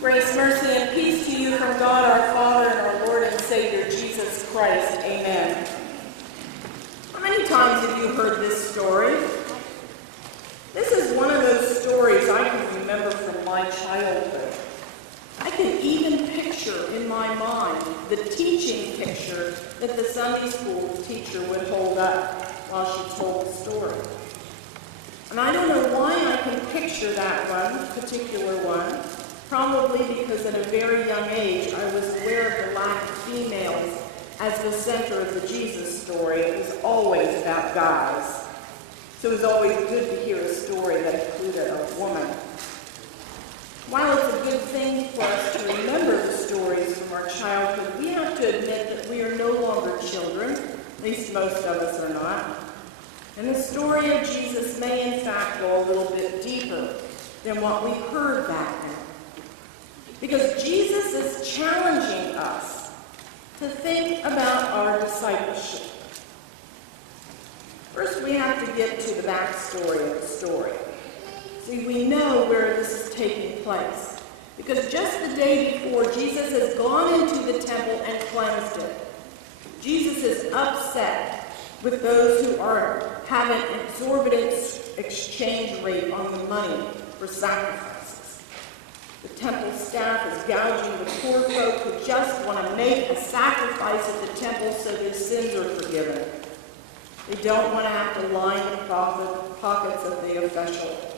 Grace, mercy, and peace to you from God our Father and our Lord and Savior, Jesus Christ. Amen. How many times have you heard this story? This is one of those stories I can remember from my childhood. I can even picture in my mind the teaching picture that the Sunday school teacher would hold up while she told the story. And I don't know why I can picture that one, particular one. Probably because at a very young age I was aware of the lack of females as the center of the Jesus story. It was always about guys. So it was always good to hear a story that included a woman. While it's a good thing for us to remember the stories from our childhood, we have to admit that we are no longer children, at least most of us are not. And the story of Jesus may in fact go a little bit deeper than what we heard back then. Because Jesus is challenging us to think about our discipleship. First, we have to get to the backstory of the story. See, we know where this is taking place. Because just the day before, Jesus has gone into the temple and cleansed it. Jesus is upset with those who have an exorbitant exchange rate on the money for sacrifice. The temple staff is gouging the poor folk who just want to make a sacrifice at the temple so their sins are forgiven. They don't want to have to line the pockets of the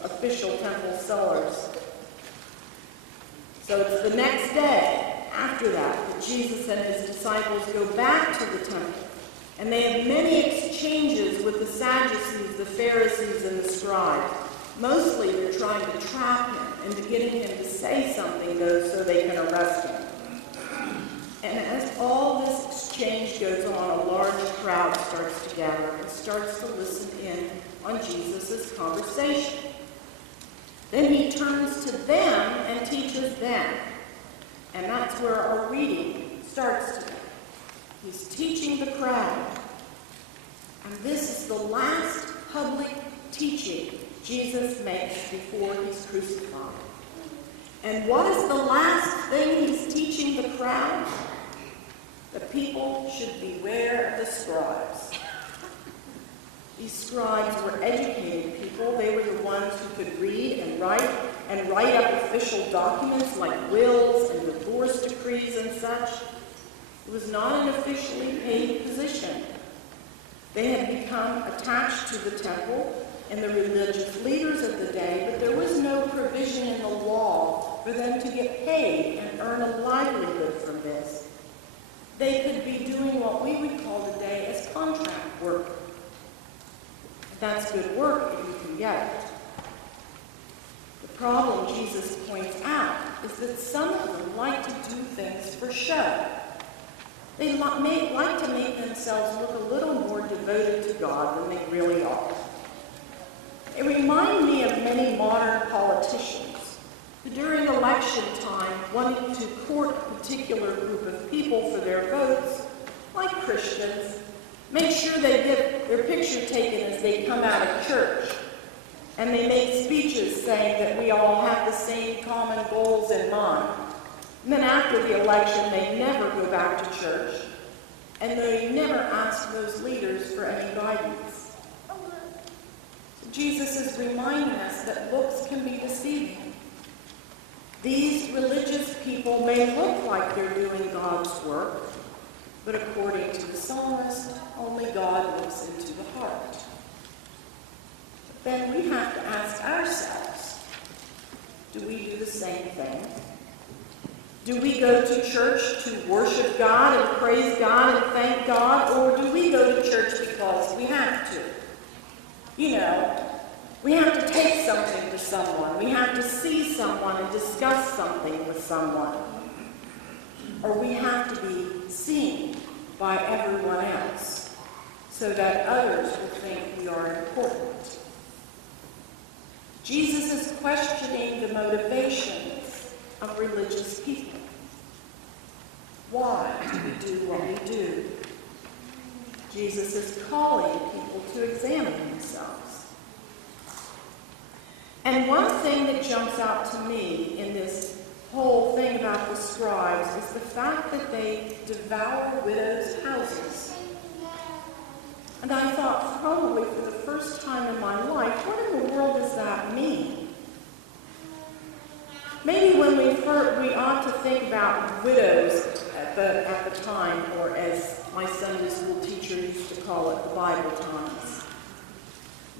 official temple sellers. So it's the next day after that Jesus and his disciples go back to the temple. And they have many exchanges with the Sadducees, the Pharisees, and the scribes. Mostly they're trying to trap him into getting him to say something, though, so they can arrest him. And as all this exchange goes on, a large crowd starts to gather and starts to listen in on Jesus' conversation. Then he turns to them and teaches them. And that's where our reading starts today. He's teaching the crowd. And this is the last public teaching Jesus makes before he's crucified. And what is the last thing he's teaching the crowd? The people should beware of the scribes. These scribes were educated people. They were the ones who could read and write up official documents like wills and divorce decrees and such. It was not an officially paid position. They had become attached to the temple and the religious leaders of the day, but there was no provision in the law for them to get paid and earn a livelihood from this. They could be doing what we would call today as contract work. That's good work if you can get it. The problem Jesus points out is that some of them like to do things for show. They like to make themselves look a little more devoted to God than they really are. They remind me of many modern politicians who during election time wanting to court a particular group of people for their votes, like Christians, make sure they get their picture taken as they come out of church. And they make speeches saying that we all have the same common goals in mind. And then after the election, they never go back to church. And they never ask those leaders for any guidance. So Jesus is reminding us that looks can be deceiving. These religious people may look like they're doing God's work, but according to the psalmist, only God looks into the heart. But then we have to ask ourselves, do we do the same thing? Do we go to church to worship God and praise God and thank God, or do we go to church because we have to? You know, we have to take something to someone. We have to see someone and discuss something with someone. Or we have to be seen by everyone else so that others will think we are important. Jesus is questioning the motivations of religious people. Why do we do what we do? Jesus is calling people to examine themselves. And one thing that jumps out to me in this whole thing about the scribes is the fact that they devour widows' houses. And I thought, probably for the first time in my life, what in the world does that mean? Maybe when we ought to think about widows at the time, or as my Sunday school teacher used to call it, the Bible times.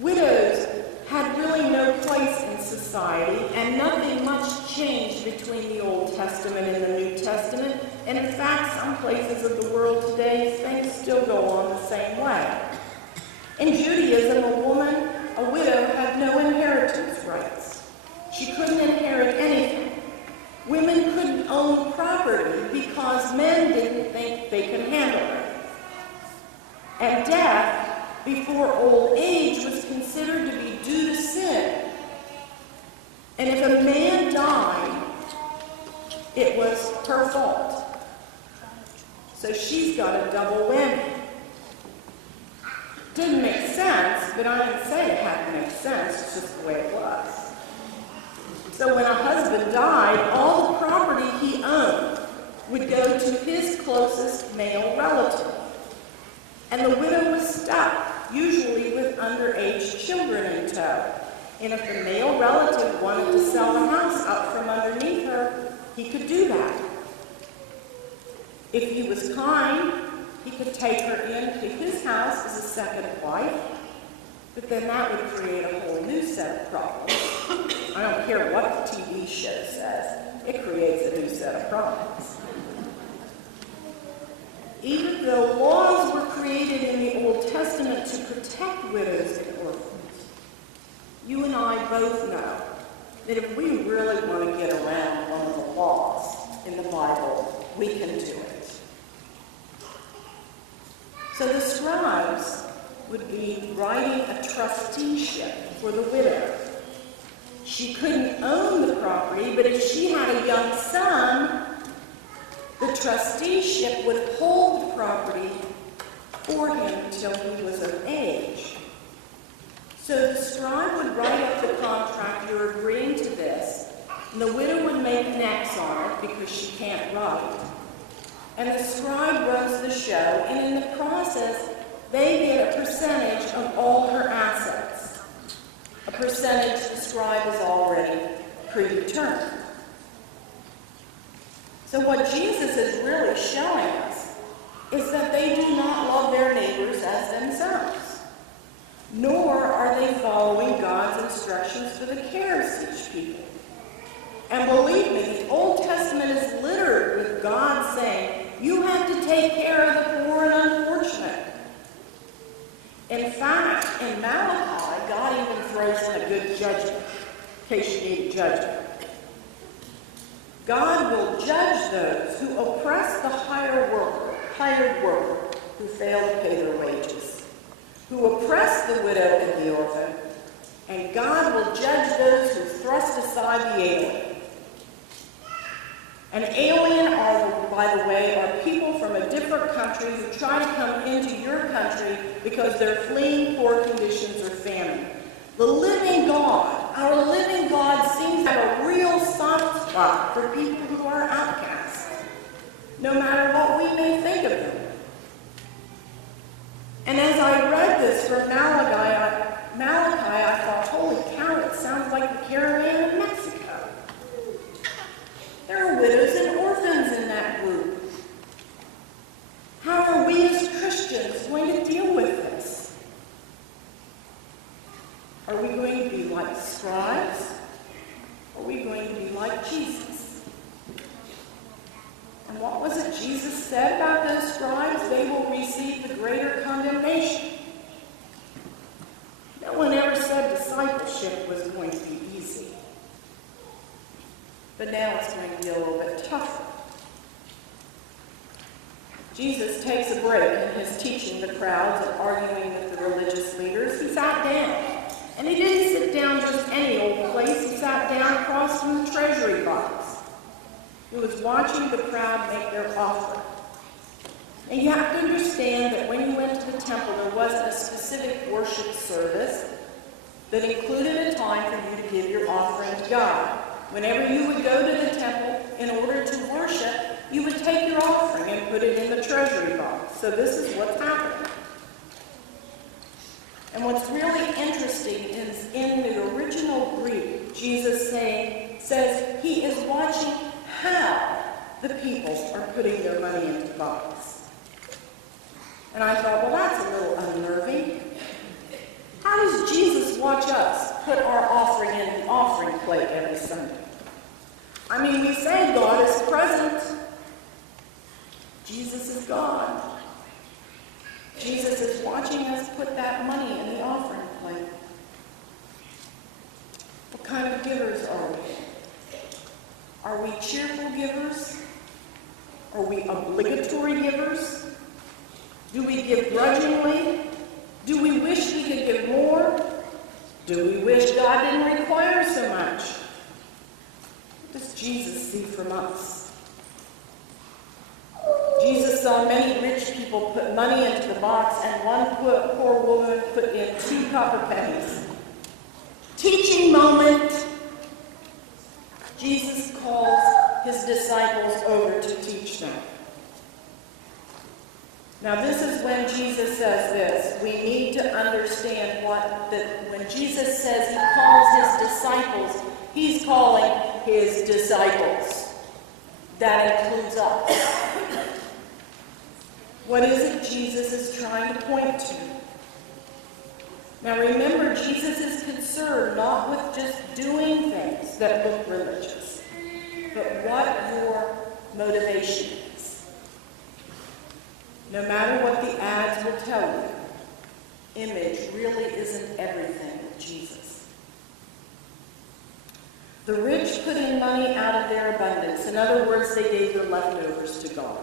Widows had really no place in society, and nothing much changed between the Old Testament and the New Testament. And in fact, some places of the world today, things still go on the same way. In Judaism, a widow, had no inheritance rights. She couldn't inherit anything. Women couldn't own property because men didn't think they could handle it. And death before old age was considered to be due to sin. And if a man died, it was her fault. So she's got a double whammy. Didn't make sense, but I didn't say it had to make sense. It's just the way it was. So when a husband died, all the property he owned would go to his closest male relative. And the widow was stuck, usually with underage children in tow. And if the male relative wanted to sell the house out from underneath her, he could do that. If he was kind, he could take her into his house as a second wife, but then that would create a whole new set of problems. I don't care what the TV show says, it creates a new set of problems. Even though laws were created in the Old Testament to protect widows and orphans, you and I both know that if we really want to get around one of the laws in the Bible, we can do it. So the scribes would be writing a trusteeship for the widow. She couldn't own the property, but if she had a young son, the trusteeship would hold the property for him until he was of age. So the scribe would write up the contract, you're agreeing to this, and the widow would make an X on it because she can't write. And the scribe runs the show, and in the process, they get a percentage of all her assets. A percentage the scribe is already predetermined. So what Jesus is really showing us is that they do not love their neighbors as themselves, nor are they following God's instructions for the care of such people. And believe me, the Old Testament is littered with God saying, you have to take care of the poor and unfortunate. In fact, in Malachi, God even throws in a good judgment, in case you need a judgment. God will judge those who oppress the hired worker who fail to pay their wages, who oppress the widow and the orphan, and God will judge those who thrust aside the alien. An alien, by the way, are people from a different country who try to come into your country because they're fleeing poor conditions or famine. The living God, our living God, seems to have a real soft spot for people who are outcasts, no matter what we may think of them. And as I read this from Malachi, I thought, holy cow, it sounds like the caravan of Mexico. There are widows and orphans in that group. How are we as Christians going to deal with this? Are we going to be like scribes? Or are we going to be like Jesus? And what was it Jesus said about those scribes? They will receive the greater condemnation. No one ever said discipleship was going to be easy. But now it's going to be a little bit tougher. Jesus takes a break in his teaching the crowds and arguing with the religious leaders. He sat down. And he didn't sit down just any old place. He sat down across from the treasury box. He was watching the crowd make their offering. And you have to understand that when you went to the temple, there wasn't a specific worship service that included a time for you to give your offering to God. Whenever you would go to the temple in order to worship, you would take your offering and put it in the treasury box. So this is what's happening. And what's really interesting is in the original Greek, Jesus says he is watching how the people are putting their money into the box. And I thought, well, that's a little unnerving. How does Jesus watch us put our offering in the offering plate every Sunday? I mean, we say God is present. Jesus is God. Jesus is watching us put that money in the offering plate. What kind of givers are we? Are we cheerful givers? Are we obligatory givers? Do we give grudgingly? Do we wish we could give more? Do we wish God didn't require so much? What does Jesus see from us? Jesus saw many rich people put money into the box, and one poor woman put in 2 copper pennies. Teaching moment. Jesus calls his disciples over to teach them. Now this is when Jesus says this. We need to understand when Jesus says he calls his disciples, he's calling his disciples. That includes us. What is it Jesus is trying to point to? Now remember, Jesus is concerned not with just doing things that look religious, but what your motivation is. No matter what the ads will tell you, image really isn't everything with Jesus. The rich put in money out of their abundance. In other words, they gave their leftovers to God.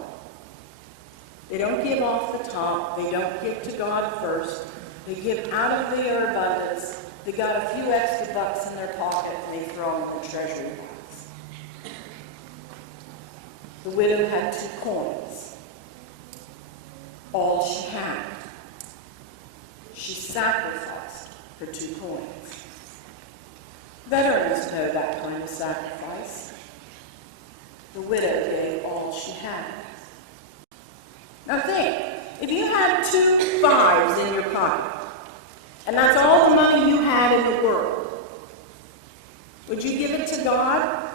They don't give off the top. They don't give to God first. They give out of their abundance. They got a few extra bucks in their pocket and they throw them in the treasury box. The widow had 2 coins. All she had. She sacrificed her 2 coins. Veterans know that kind of sacrifice. The widow gave all she had. Now think, if you had 2 5s in your pocket, and that's all the money you had in the world, would you give it to God?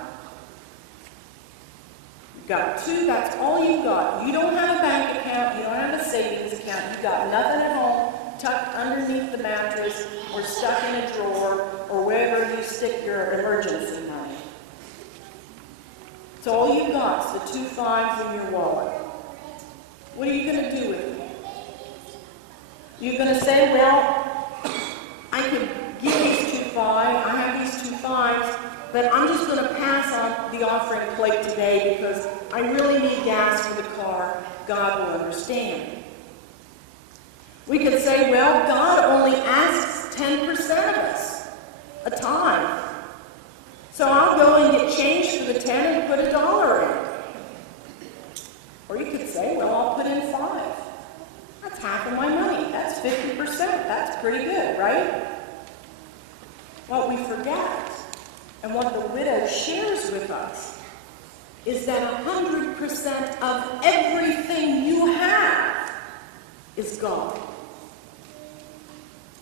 You've got 2, that's all you got. You don't have a bank account, you don't have a savings account, you've got nothing at home tucked underneath the mattress or stuck in a drawer or wherever you stick your emergency money. So all you got is the 2 5s in your wallet. What are you going to do with it? You're going to say, well, I could give these 2 5s, I have these 2 5s, but I'm just going to pass on the offering plate today because I really need gas for the car. God will understand. We could say, well, God only asks 10% of us a time. So I'll go and get change for the 10 and put $1 in. Or you could say, well, I'll put in 5. That's half of my money. That's 50%. That's pretty good, right? What we forget, and what the widow shares with us, is that 100% of everything you have is God.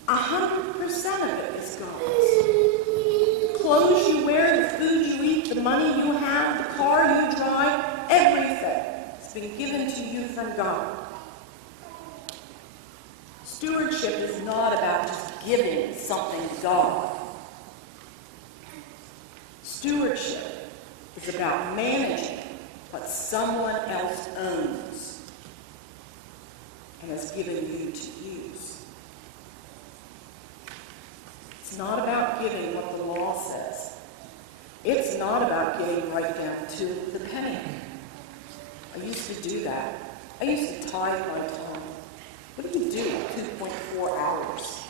100% of it is God's. Clothes you wear, the food you eat, the money you have, the car you drive, everything has been given to you from God. Stewardship is not about just giving something to God. Stewardship is about managing what someone else owns and has given you to use. It's not about giving what the law says. It's not about getting right down to the penny. I used to do that. I used to tithe my time. What do you do in 2.4 hours?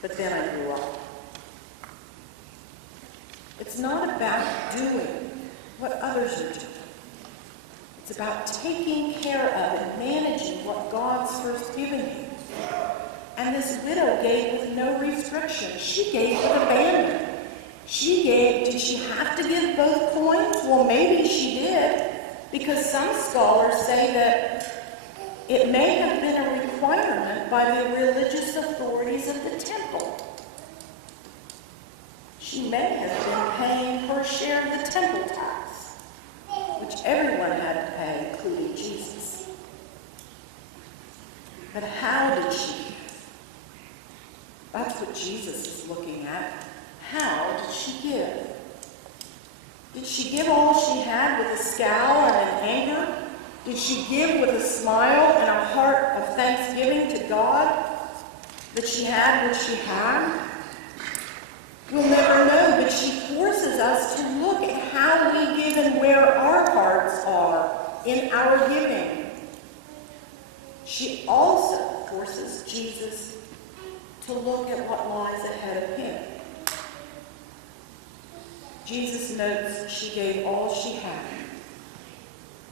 But then I grew up. It's not about doing what others are doing. It's about taking care of and managing what God's first given you. And this widow gave with no restriction. She gave with abandon. Did she have to give both coins? Well, maybe she did, because some scholars say that it may have been a requirement by the religious authorities of the temple. She may have been paying her share of the temple tax, which everyone had to pay, including Jesus. But how did she give? That's what Jesus is looking at. How did she give? Did she give all she had with a scowl and an anger? Did she give with a smile and a heart of thanksgiving to God that she had what she had? We'll never know, but she forces us to look at how we give and where our hearts are in our giving. She also forces Jesus to look at what lies ahead of him. Jesus notes she gave all she had.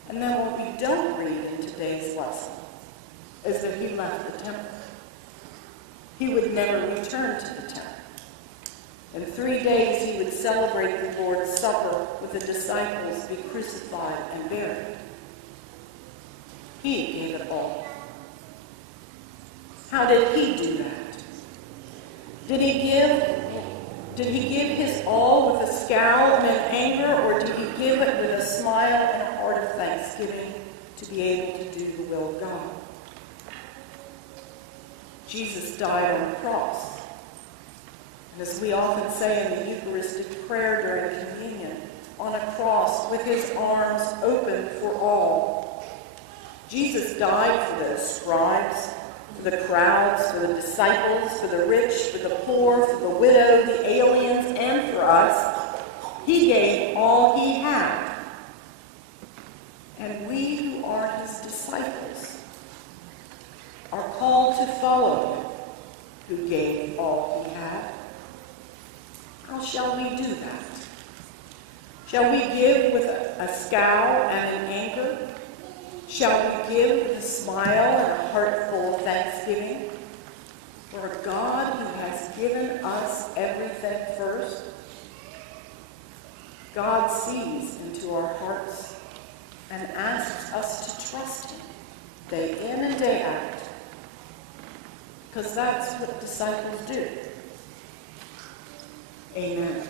And then what we don't read in today's lesson is that he left the temple. He would never return to the temple. In 3 days he would celebrate the Lord's Supper with the disciples, be crucified and buried. He gave it all. How did he do that? Did he give his all with a scowl and an anger, or did he give it with a smile and a heart of thanksgiving to be able to do the will of God? Jesus died on the cross. And as we often say in the Eucharistic prayer during communion, on a cross with his arms open for all. Jesus died for the scribes, for the crowds, for the disciples, for the rich, for the poor, for the widow, the aliens, and for us. He gave all he had. And we who are his disciples are called to follow him, who gave all he had. How shall we do that? Shall we give with a scowl and an anger? Shall we give with a smile and a heart full of thanksgiving? For a God who has given us everything first, God sees into our hearts and asks us to trust him day in and day out, because that's what disciples do. Amen.